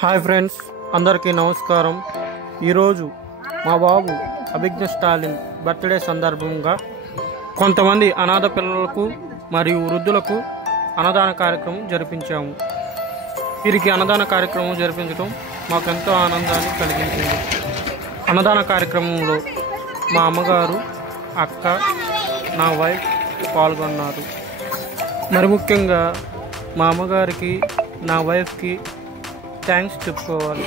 Hi friends, అందరికీ నమస్కారం. ఈరోజు మా బాబు అభిజ్ఞ స్టాలిన్ బర్త్డే సందర్భంగా కొంతమంది అనాథ పిల్లలకు మరియు వృద్ధులకు అన్నదాన కార్యక్రమం జరిపించాము. వీరికి అన్నదాన కార్యక్రమం జరిపించడం మాకెంతో ఆనందాన్ని కలిగించింది. అన్నదాన కార్యక్రమంలో మా అమ్మగారు, అక్క, నా వైఫ్ పాల్గొన్నారు. మరి ముఖ్యంగా మా అమ్మగారికి, నా వైఫ్కి థ్యాంక్స్ చెప్పుకోవాలి.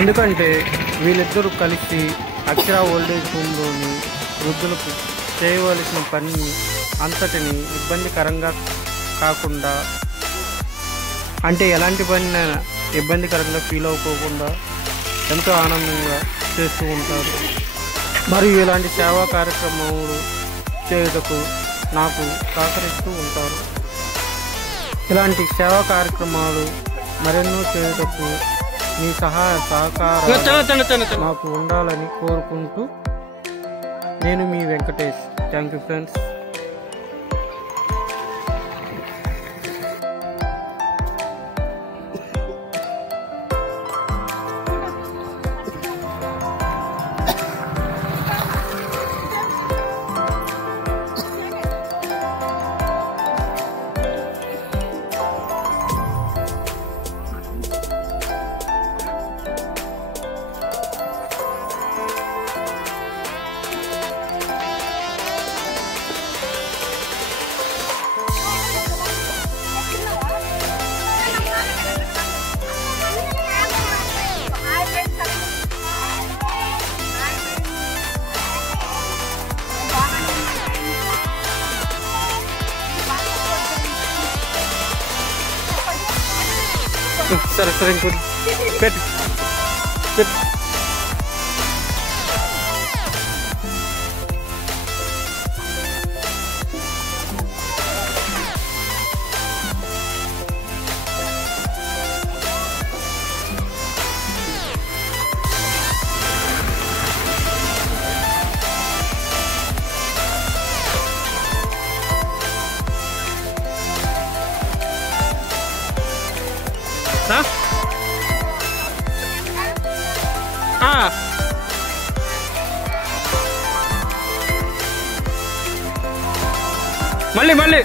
ఎందుకంటే వీళ్ళిద్దరూ కలిసి అక్షర ఓల్డేజ్ హోమ్లోని వృద్ధులకు చేయవలసిన పని అంతటిని ఇబ్బందికరంగా కాకుండా, అంటే ఎలాంటి పని ఇబ్బందికరంగా ఫీల్ అవ్వకుండా ఎంతో ఆనందంగా చేస్తూ ఉంటారు. మరియు ఇలాంటి సేవా కార్యక్రమాలు చేయుటకు నాకు సహకరిస్తూ ఉంటారు. ఇలాంటి సేవా కార్యక్రమాలు మరెన్నో చేయుటకు మీ సహాయ సహకారం మాకు ఉండాలని కోరుకుంటూ నేను మీ వెంకటేష్. Thank you friends. సరే సరే ఇంకోటి పెట్టు పెట్టు. మళ్ళీ